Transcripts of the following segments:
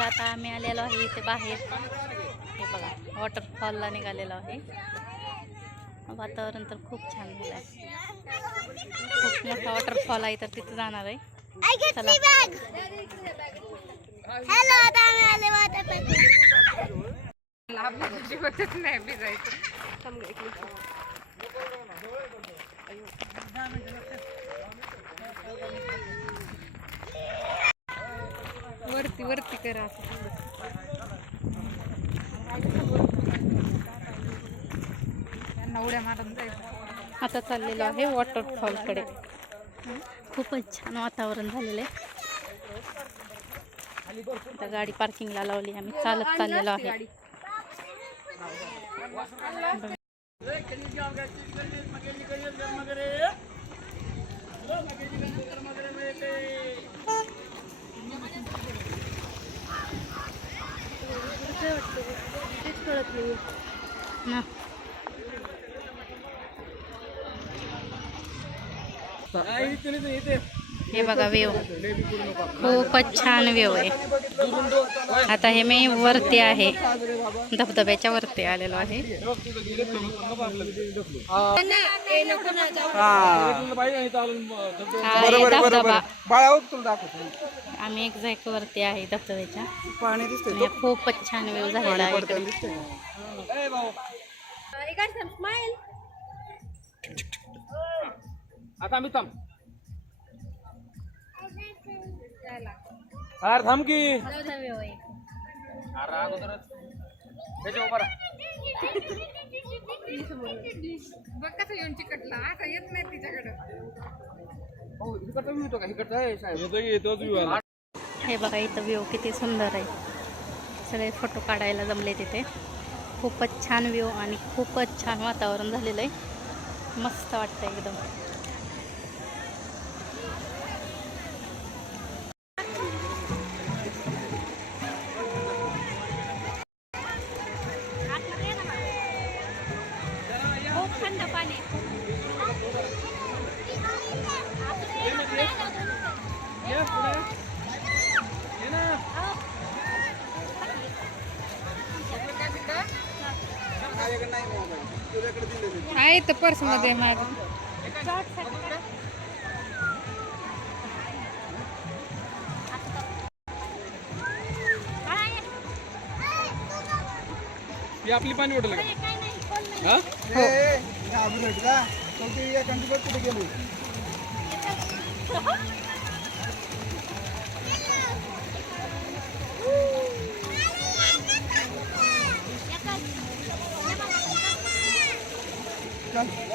तर आता आम्ही आलेलो आहे इथे बाहेर. हे बघा वॉटरफॉलला निघालेलो आहे. वातावरण तर खूप छान झालं आहे खूप मोठा वॉटरफॉल आहे तर तिथे जाणार आहे. चला. हॅलो आता आम्ही आले वॉटर नाही भिजायचं वरती वरती करा असं त्यांना उड्या मारून जायचं आता चाललेलो आहे वॉटरफॉलकडे खूपच छान वातावरण झालेलं आहे आता गाडी पार्किंगला लावली आम्ही चालत चाललेलो आहे なあ。言ってる言ってる。हे बघा वेव. खूपच छान वेव आहे. आता हे मी वरती आहे. धबधब्याच्या वरती आलेलो आहे. हा. धबधबा. आम्ही एक्झॅक्ट वरती आहे धबधब्याच्या. पाणी दिसतंय आणि खूपच छान वेव झालेला आहे. आता आम्ही थांब. अरे थांब की. अरे अगोदरच. त्याच्या उभा राहा. बघ कसं येऊन चिकटला. आता येत नाही तिच्याकडं. हो इकडचा view येतो का? इकडचा आहे साहेब हे बघा इथं व्ह्यू किती सुंदर आहे. सगळे फोटो काढायला जमले तिथे. खूपच छान व्ह्यू आणि खूपच छान वातावरण झालेलं आहे. मस्त वाटतं एकदम. आहे तर पर्समध्ये माझं ही आपली पाणी वाटलं का? हा? काय. जाऊ गेलं?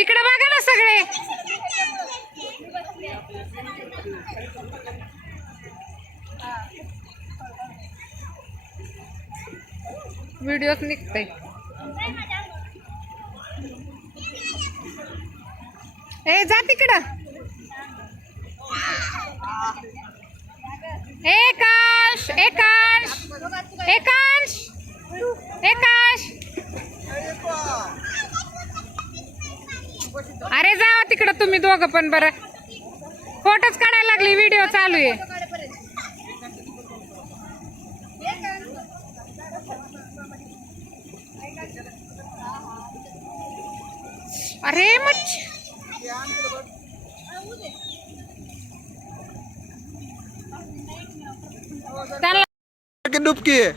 इकडे बघा ना सगळे. व्हिडिओच निघते ए जा तिकडं. एकाश एकाश एकाश एकाश. अरे जा तिकडं तुम्ही दोघं पण बरं. फोटोच काढायला लागली व्हिडिओ चालू आहे. अरे मच्छ. डुबकी आहे.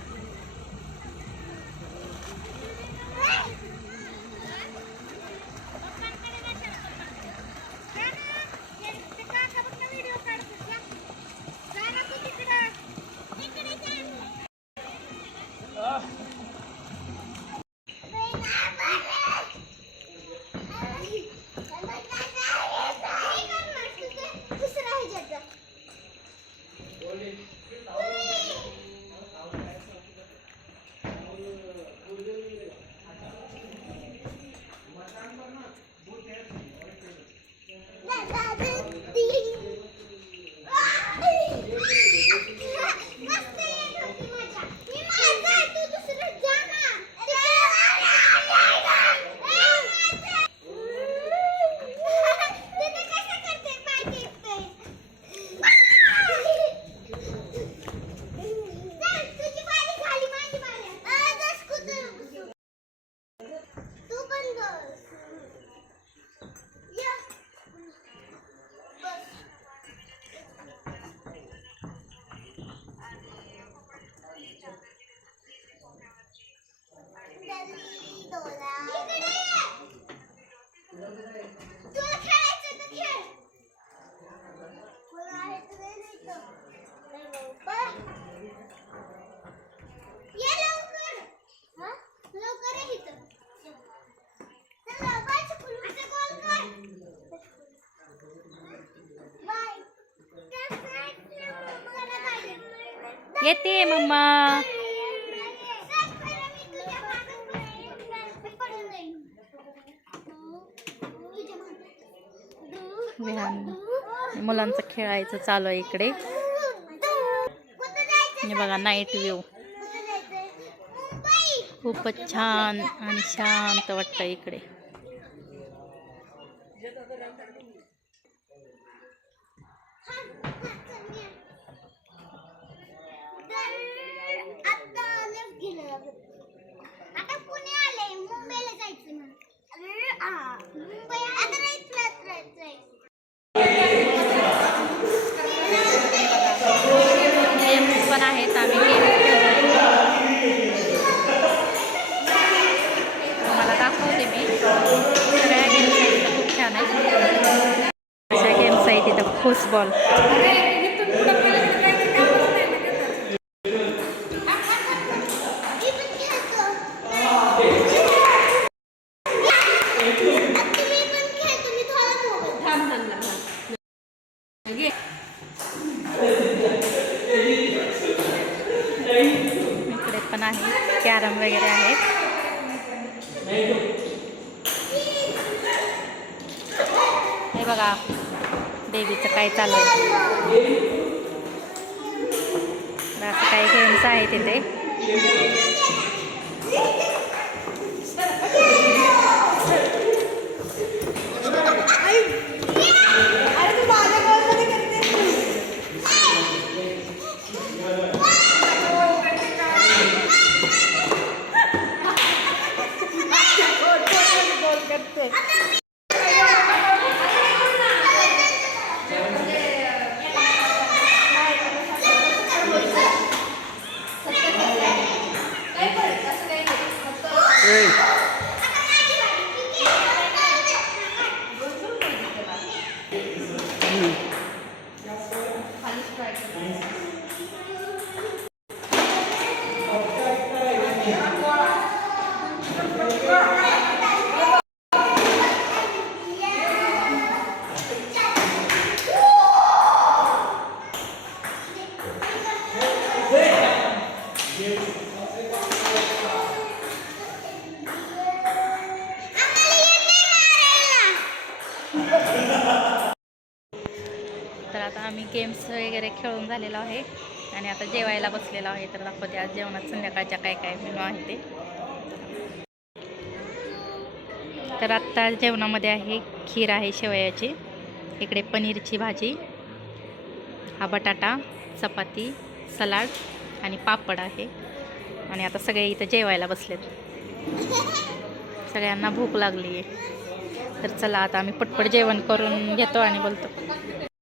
येते मम्मा. विहान मुलांचं खेळायचं चालू आहे इकडे. बघा नाईट व्ह्यू खूपच छान आणि शांत वाटतं इकडे. बॉल इकडे पण आहे कॅरम वगैरे आहेत. हे बघा देवीचं काय चालू आहे? असं काही गेम्स आहे तिथे तर आता आम्ही गेम्स वगैरे खेळून झालेलो आहे. आणि आता जेवायला बसलेलो आहे. तर दाखवते आज जेवणात संध्याकाळच्या काय काय मेनू आहे ते. तर आत्ता जेवणामध्ये आहे खीर आहे शेवयाची. इकडे पनीरची भाजी हा बटाटा चपाती सलाड आणि पापड आहे. आणि आता सगळे इथं जेवायला बसलेत. सगळ्यांना भूक लागली आहे तर चला आता आम्ही पटपट जेवण करून घेतो आणि बोलतो.